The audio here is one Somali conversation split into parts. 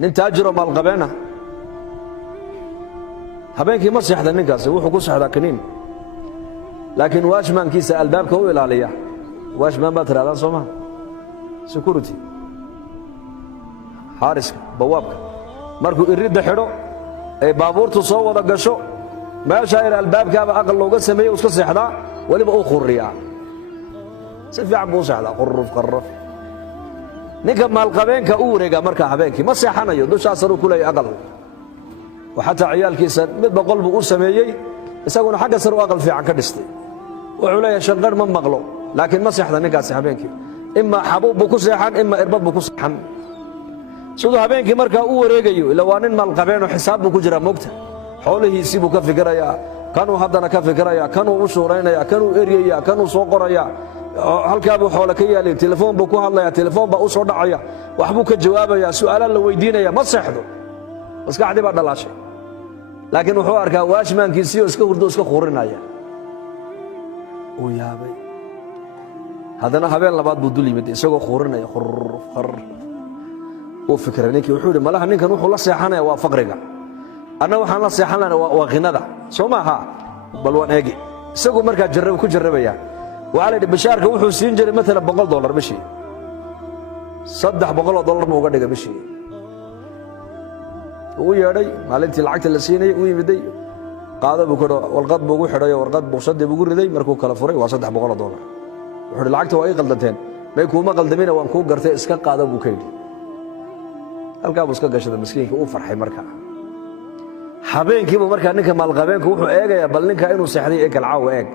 nin taajiro maalqabeena habeenkii ma seexda ninkaasi wuxuu ku seexdaa kaniin laakiin waashmaankiisa albaabka u ilaaliya waashmaan baa tirahdaan soo maha security haariska bawaabka markuu iridda xidho ay baabuurtu soo wada gasho meesha in albaabkaaba aqal looga sameeyo iska seexdaa waliba uu khuriyaa si fiican buu seexdaa qurruf qarraf ninka maalqabeenka u wareega marka habeenkii ma seexanayo dushaasanu ku leeyahay aqal وحتى عيالكيسا mid boqol buu u sameeyay isaguna xagga sar u aqal fiican ka dhistay wuxuu leeyahay shanqar ma maqlo laakiin ma seexda ninkaasi habeenkii imma xabuub buu ku seexan imma irbad buu ku seexan sidoo habeenkii markaa u wareegayo ila waa nin maalqabeen oo xisaab buu ku jira moogta xoolihiisii buu ka fikirayaa kanuu haddana ka fikirayaa kanuu u shuuraynayaa kanuu eryayaa kanuu soo qorayaa halkaa buu xoolo ka yaalay telefoon buu ku hadlayaa telefoon baa u soo dhacaya wax buu ka jawaabayaa su'aalaha la weydiinaya ma seexdo maskaxdii baa dhalaashay laakiin wuxuu arkaa waashmaankiisii oo iska hurdo iska quurinaya uu yaabay haddana habeen labaad buu dul yimid isagoo quurinaya uu fikiray ninkii wuxuu yidhi malaha ninkan wuxuu la seexanaya waa faqriga anna waxaan la seexan lana waa qinada soo maaha bal waan eegi isagu markaa ku jarrabaya waxaa la yidhi bashaarka wuxuu siin jiray maalan $100 bishii $300 buu uga dhigay bishii uu yeedhay maalintii lacagta la siinay uu yimiday qaado buu karo warqad buu ugu xidhay warqad buushadii buu riday markuu kala furay waa $300 wuxuu lacagta waa ay qaldanteen may kuuma qaldamina waan ku gartay iska qaado buu ka yidhi halkaa buu iska gashaday miskiinka uu farxay markaa habeenkiiba markaa ninka maalqabeenka wuxuu eegayaa bal ninka inuu seexday ee kalcaawa eeg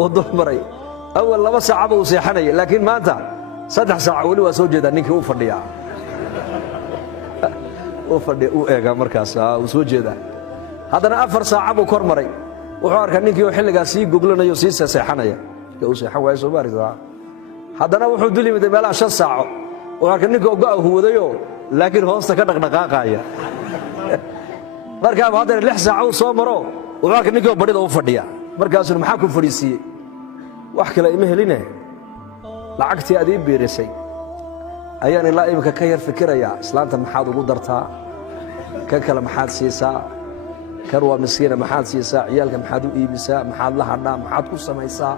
uu dul maray awal 2 saac buu seexanayay laakiin maanta 3 saac wali waa soo jeedaa ninkii uu fadhiyaa uu eega markaas uu soo jeeda haddana 4 saac buu kor maray wuxuu arkaa ninkii oo xilligaas sii goglanayo sii seexanaya uu seexan waayo soo baarisa haddana wuxuu dul yimid meelaha 5 saac wuxuu arkaa ninkii oo go'ah wadayo laakiin hoosta ka dhaqdhaqaaqaya markaa haddana 6 saac uu soo maro wuxuu arkaa ninkii oo badhida u fadhiya markaasuu maxaa ku fadhiisiyay wax kale ima heline lacagtii aad ii biirisay ayaan ilaa imika ka yar fikirayaa islaanta maxaad ugu dartaa kan kale maxaad siisaa kan waa miskiina maxaad siisaa ciyaalka maxaad u iibisaa maxaad la hadhaa maxaad ku samaysaa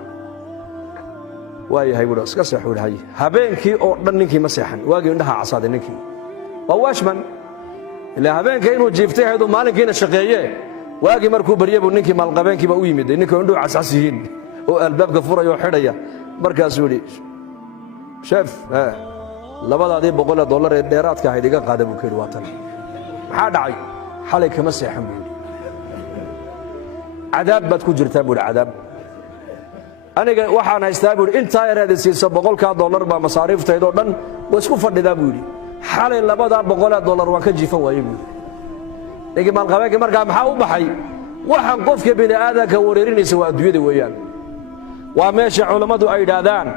waayahay buudha iska seexuu dhahay habeenkii oo dhan ninkii ma seexan waagii indhaha casaaday ninkii waa waashman ilaa habeenka inuu jiiftay haydu maalinkiina shaqeeye waagii markuu baryay buu ninkii maalqabeenkiiba u yimid ninkii indhuhu cascas yihiin oo albaabka furaya oo xidhaya markaasuu yidhi sheef labadaadii $100 ee dheeraadka ahayd iga qaada buu ka yidhi waa tan maxaa dhacay xalay kama seexan buu yidhi cadaab baad ku jirtaa buu yidhi cadaab aniga waxaan haystaa buu yidhi intaa yaraada siisa $100 baa masaariiftaydoo dhan waa isku fadhidaa buu yidhi xalay labadaa $100 waan ka jiifan waayey buu yidhi ninkii maalqabeenkii markaa maxaa u baxay waxaan qofka bini aadanka wareerinaysa waa adduunyada weeyaan waa meesha culammadu ay yidhaahdaan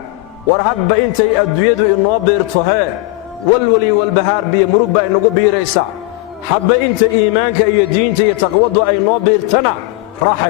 war hadba intay adduunyadu inoo biirto hee walwali walbahaar biyo murug baa inagu biiraysa hadba inta iimaanka iyo diinta iyo taqwadu ay noo biirtana raaxay